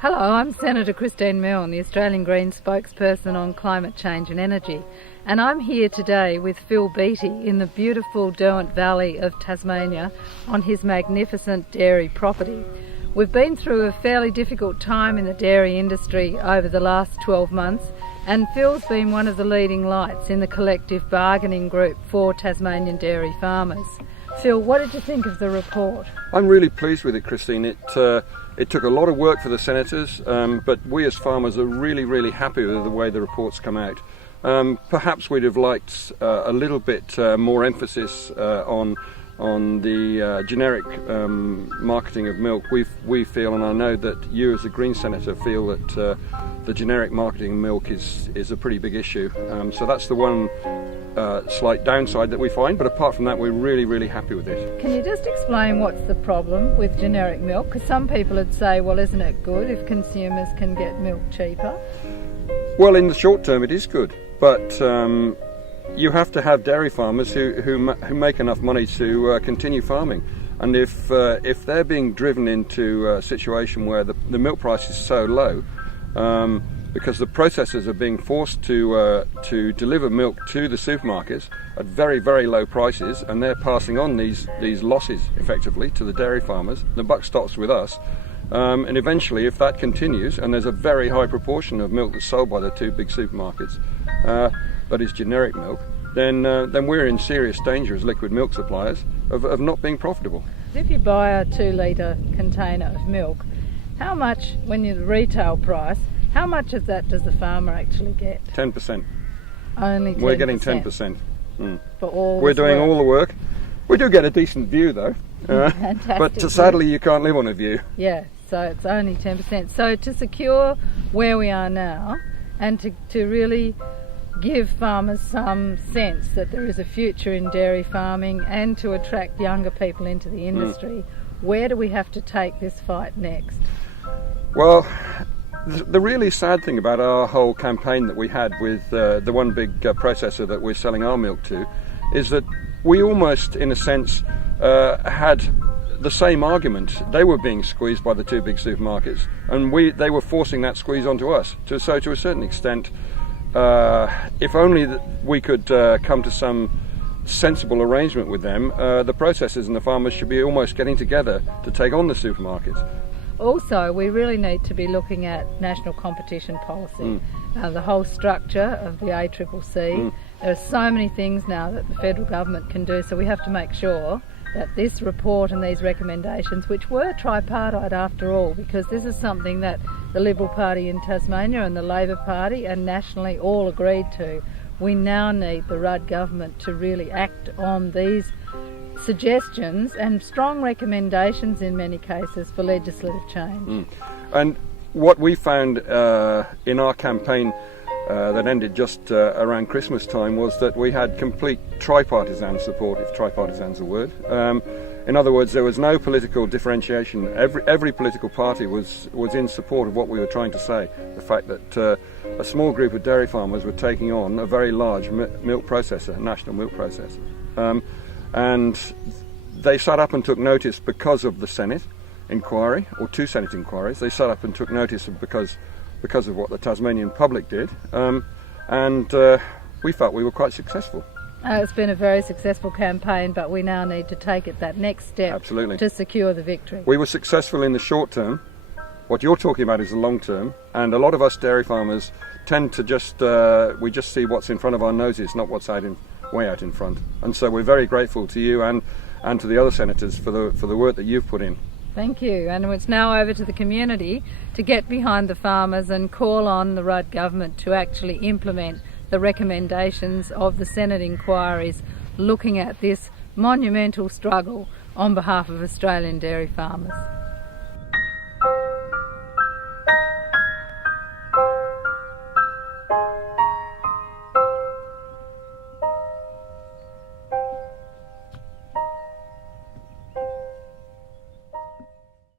Hello, I'm Senator Christine Milne, the Australian Greens spokesperson on climate change and energy, and I'm here today with Phil Beattie in the beautiful Derwent Valley of Tasmania on his magnificent dairy property. We've been through a fairly difficult time in the dairy industry over the last 12 months, and Phil's been one of the leading lights in the collective bargaining group for Tasmanian dairy farmers. Phil, what did you think of the report? I'm really pleased with it, Christine. It took a lot of work for the senators, but we as farmers are really happy with the way the report's come out. Perhaps we'd have liked a little bit more emphasis on the generic marketing of milk. We feel, and I know that you as a Green Senator feel, that the generic marketing of milk is a pretty big issue. So that's the one slight downside that we find, but apart from that we're really happy with it. Can you just explain what's the problem with generic milk? Because some people would say, well, isn't it good if consumers can get milk cheaper? Well, in the short term it is good, but you have to have dairy farmers who make enough money to continue farming, and if they're being driven into a situation where the milk price is so low, because the processors are being forced to deliver milk to the supermarkets at very low prices, and they're passing on these losses effectively to the dairy farmers. The buck stops with us, and eventually, if that continues, and there's a very high proportion of milk that's sold by the two big supermarkets that is generic milk, then we're in serious danger as liquid milk suppliers of not being profitable. If you buy a 2-litre container of milk, how much, when you're the retail price, how much of that does the farmer actually get? 10%. Only 10%? We're getting 10%. For all We're doing all the work. We do get a decent view though, but sadly you can't live on a view. Yeah, so it's only 10%. So to secure where we are now, and to really give farmers some sense that there is a future in dairy farming, and to attract younger people into the industry, where do we have to take this fight next? Well, the really sad thing about our whole campaign that we had with the one big processor that we're selling our milk to is that we almost, in a sense, had the same argument. They were being squeezed by the two big supermarkets, and they were forcing that squeeze onto us. So to a certain extent, if only we could come to some sensible arrangement with them, the processors and the farmers should be almost getting together to take on the supermarkets. Also, we really need to be looking at national competition policy, the whole structure of the ACCC. There are so many things now that the federal government can do, so we have to make sure that this report and these recommendations, which were tripartite after all, because this is something that the Liberal Party in Tasmania and the Labor Party and nationally all agreed to. We now need the Rudd government to really act on these suggestions and strong recommendations in many cases for legislative change. And what we found in our campaign that ended just around Christmas time was that we had complete tripartisan support, if tripartisan's a word. In other words, there was no political differentiation. Every political party was in support of what we were trying to say. The fact that a small group of dairy farmers were taking on a very large milk processor, national milk processor. And they sat up and took notice because of the Senate inquiry, or 2 Senate inquiries. They sat up and took notice because of what the Tasmanian public did, and we felt we were quite successful. It's been a very successful campaign, but we now need to take it that next step. Absolutely. To secure the victory. We were successful in the short term. What you're talking about is the long term, and a lot of us dairy farmers tend to just see what's in front of our noses, not what's way out in front. And so we're very grateful to you and to the other senators for the work that you've put in. Thank you. And it's now over to the community to get behind the farmers and call on the Rudd government to actually implement the recommendations of the Senate inquiries looking at this monumental struggle on behalf of Australian dairy farmers.